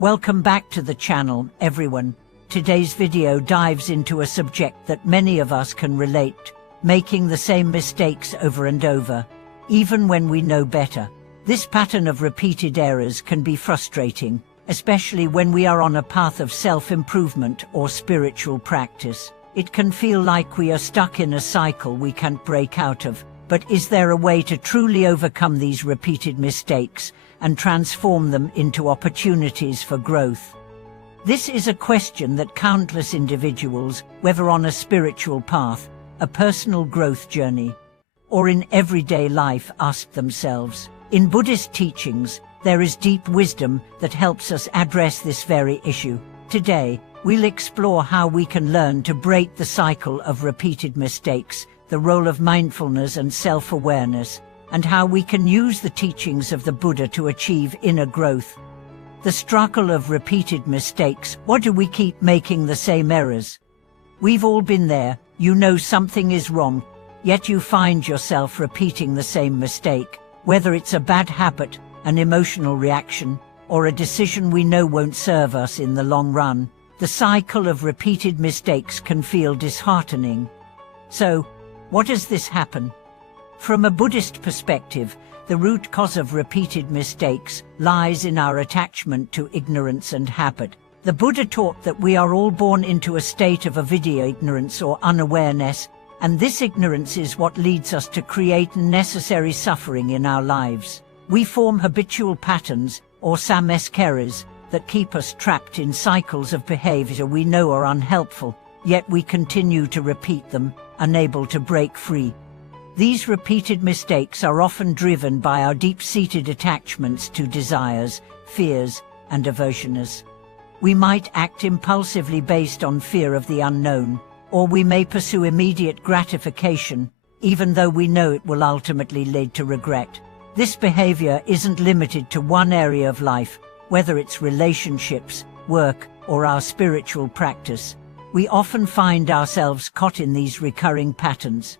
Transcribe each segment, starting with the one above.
Welcome back to the channel, everyone. Today's video dives into a subject that many of us can relate to, making the same mistakes over and over, even when we know better. This pattern of repeated errors can be frustrating, especially when we are on a path of self-improvement or spiritual practice. It can feel like we are stuck in a cycle we can't break out of. But is there a way to truly overcome these repeated mistakes and transform them into opportunities for growth? This is a question that countless individuals, whether on a spiritual path, a personal growth journey, or in everyday life, ask themselves. In Buddhist teachings, there is deep wisdom that helps us address this very issue. Today, we'll explore how we can learn to break the cycle of repeated mistakes, the role of mindfulness and self-awareness, and how we can use the teachings of the Buddha to achieve inner growth. The struggle of repeated mistakes. Why do we keep making the same errors? We've all been there. You know something is wrong, yet you find yourself repeating the same mistake. Whether it's a bad habit, an emotional reaction, or a decision we know won't serve us in the long run, the cycle of repeated mistakes can feel disheartening. So, what does this happen? From a Buddhist perspective, the root cause of repeated mistakes lies in our attachment to ignorance and habit. The Buddha taught that we are all born into a state of avidya, ignorance or unawareness, and this ignorance is what leads us to create unnecessary suffering in our lives. We form habitual patterns, or samskaras, that keep us trapped in cycles of behavior we know are unhelpful, yet we continue to repeat them, unable to break free. These repeated mistakes are often driven by our deep-seated attachments to desires, fears, and aversions. We might act impulsively based on fear of the unknown, or we may pursue immediate gratification, even though we know it will ultimately lead to regret. This behavior isn't limited to one area of life, whether it's relationships, work, or our spiritual practice. We often find ourselves caught in these recurring patterns.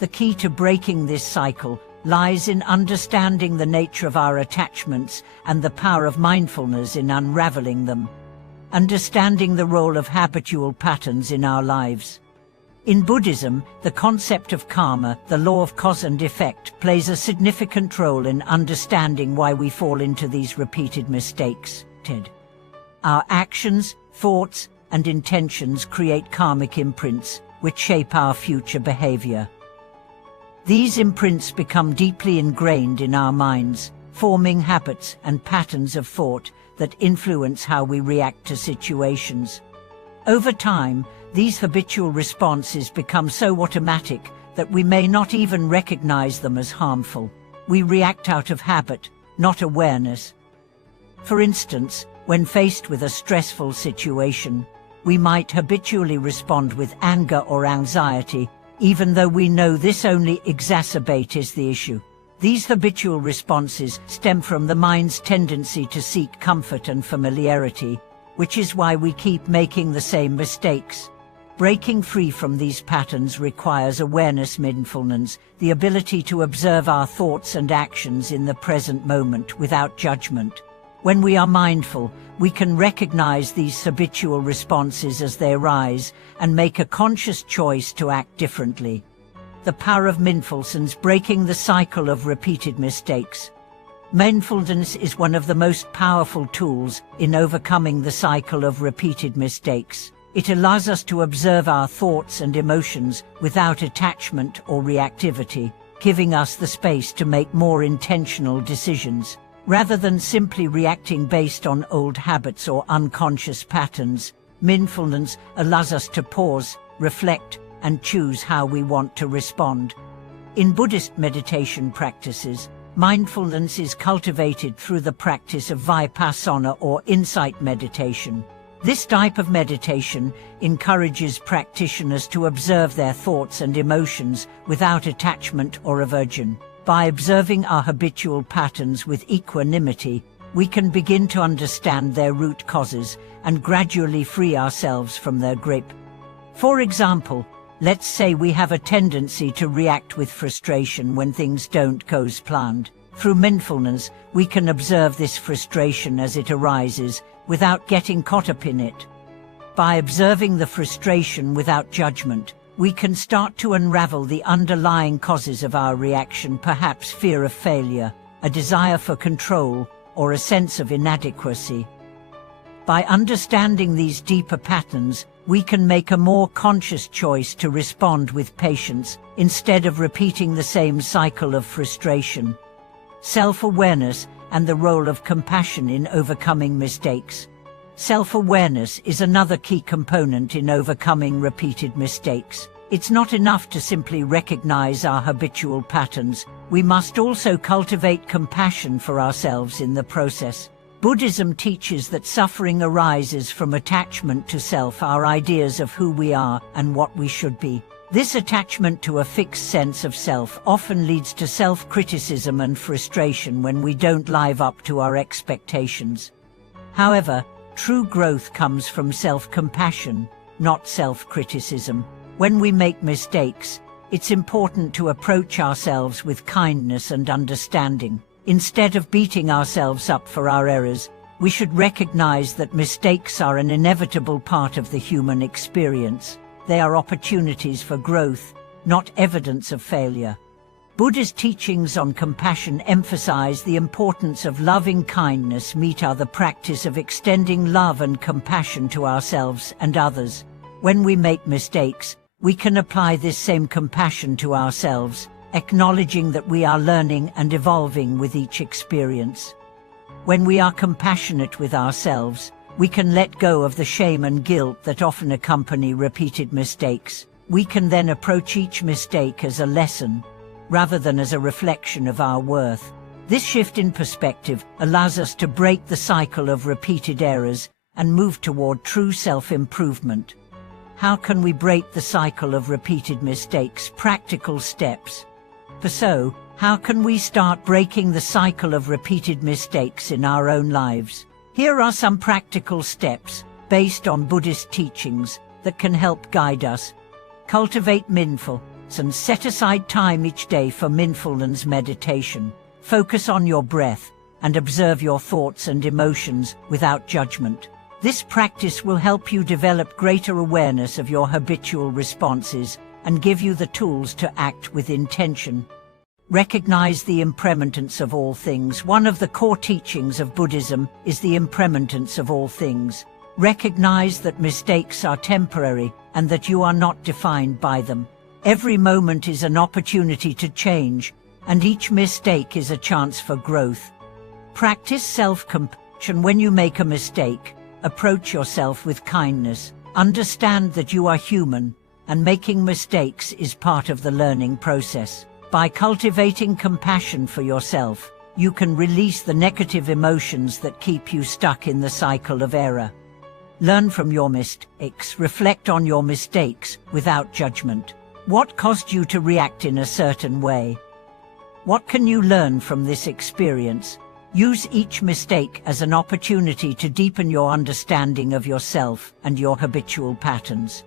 The key to breaking this cycle lies in understanding the nature of our attachments and the power of mindfulness in unraveling them. Understanding the role of habitual patterns in our lives. In Buddhism, the concept of karma, the law of cause and effect, plays a significant role in understanding why we fall into these repeated mistakes. Our actions, thoughts, and intentions create karmic imprints, which shape our future behavior. These imprints become deeply ingrained in our minds, forming habits and patterns of thought that influence how we react to situations. Over time, these habitual responses become so automatic that we may not even recognize them as harmful. We react out of habit, not awareness. For instance, when faced with a stressful situation, we might habitually respond with anger or anxiety, even though we know this only exacerbates the issue. These habitual responses stem from the mind's tendency to seek comfort and familiarity, which is why we keep making the same mistakes. Breaking free from these patterns requires awareness, mindfulness, the ability to observe our thoughts and actions in the present moment without judgment. When we are mindful, we can recognize these habitual responses as they arise and make a conscious choice to act differently. The power of mindfulness, breaking the cycle of repeated mistakes. Mindfulness is one of the most powerful tools in overcoming the cycle of repeated mistakes. It allows us to observe our thoughts and emotions without attachment or reactivity, giving us the space to make more intentional decisions. Rather than simply reacting based on old habits or unconscious patterns, mindfulness allows us to pause, reflect, and choose how we want to respond. In Buddhist meditation practices, mindfulness is cultivated through the practice of vipassana or insight meditation. This type of meditation encourages practitioners to observe their thoughts and emotions without attachment or aversion. By observing our habitual patterns with equanimity, we can begin to understand their root causes and gradually free ourselves from their grip. For example, let's say we have a tendency to react with frustration when things don't go as planned. Through mindfulness, we can observe this frustration as it arises, without getting caught up in it. By observing the frustration without judgment, we can start to unravel the underlying causes of our reaction, perhaps fear of failure, a desire for control, or a sense of inadequacy. By understanding these deeper patterns, we can make a more conscious choice to respond with patience, instead of repeating the same cycle of frustration. Self-awareness and the role of compassion in overcoming mistakes. Self-awareness is another key component in overcoming repeated mistakes. It's not enough to simply recognize our habitual patterns. We must also cultivate compassion for ourselves in the process. Buddhism teaches that suffering arises from attachment to self, our ideas of who we are and what we should be. This attachment to a fixed sense of self often leads to self-criticism and frustration when we don't live up to our expectations. However, true growth comes from self-compassion, not self-criticism. When we make mistakes, it's important to approach ourselves with kindness and understanding. Instead of beating ourselves up for our errors, we should recognize that mistakes are an inevitable part of the human experience. They are opportunities for growth, not evidence of failure. Buddha's teachings on compassion emphasize the importance of loving kindness. The practice of extending love and compassion to ourselves and others. When we make mistakes, we can apply this same compassion to ourselves, acknowledging that we are learning and evolving with each experience. When we are compassionate with ourselves, we can let go of the shame and guilt that often accompany repeated mistakes. We can then approach each mistake as a lesson, rather than as a reflection of our worth. This shift in perspective allows us to break the cycle of repeated errors and move toward true self-improvement. How can we break the cycle of repeated mistakes? Practical steps. So, how can we start breaking the cycle of repeated mistakes in our own lives? Here are some practical steps, based on Buddhist teachings, that can help guide us. Cultivate mindfulness and set aside time each day for mindfulness meditation. Focus on your breath and observe your thoughts and emotions without judgment. This practice will help you develop greater awareness of your habitual responses and give you the tools to act with intention. Recognize the impermanence of all things. One of the core teachings of Buddhism is the impermanence of all things. Recognize that mistakes are temporary and that you are not defined by them. Every moment is an opportunity to change, and each mistake is a chance for growth. Practice self-compassion. When you make a mistake, approach yourself with kindness. Understand that you are human, and making mistakes is part of the learning process. By cultivating compassion for yourself, you can release the negative emotions that keep you stuck in the cycle of error. Learn from your mistakes. Reflect on your mistakes without judgment. What caused you to react in a certain way? What can you learn from this experience? Use each mistake as an opportunity to deepen your understanding of yourself and your habitual patterns.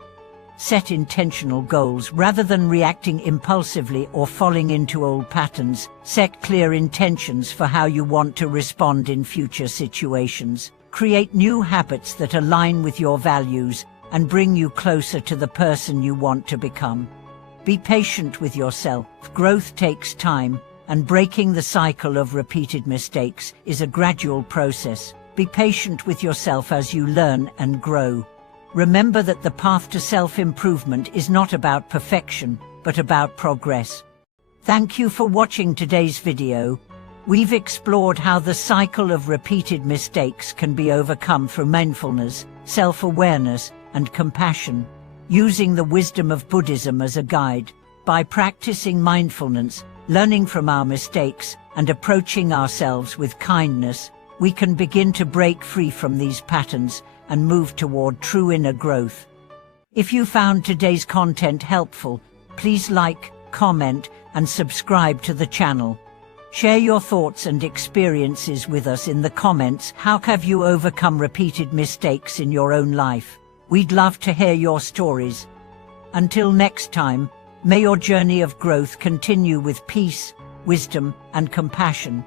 Set intentional goals. Rather than reacting impulsively or falling into old patterns, set clear intentions for how you want to respond in future situations. Create new habits that align with your values and bring you closer to the person you want to become. Be patient with yourself. Growth takes time, and breaking the cycle of repeated mistakes is a gradual process. Be patient with yourself as you learn and grow. Remember that the path to self-improvement is not about perfection, but about progress. Thank you for watching today's video. We've explored how the cycle of repeated mistakes can be overcome through mindfulness, self-awareness, and compassion, using the wisdom of Buddhism as a guide. By practicing mindfulness, learning from our mistakes, and approaching ourselves with kindness, we can begin to break free from these patterns and move toward true inner growth. If you found today's content helpful, please like, comment, and subscribe to the channel. Share your thoughts and experiences with us in the comments. How have you overcome repeated mistakes in your own life? We'd love to hear your stories. Until next time, may your journey of growth continue with peace, wisdom, and compassion.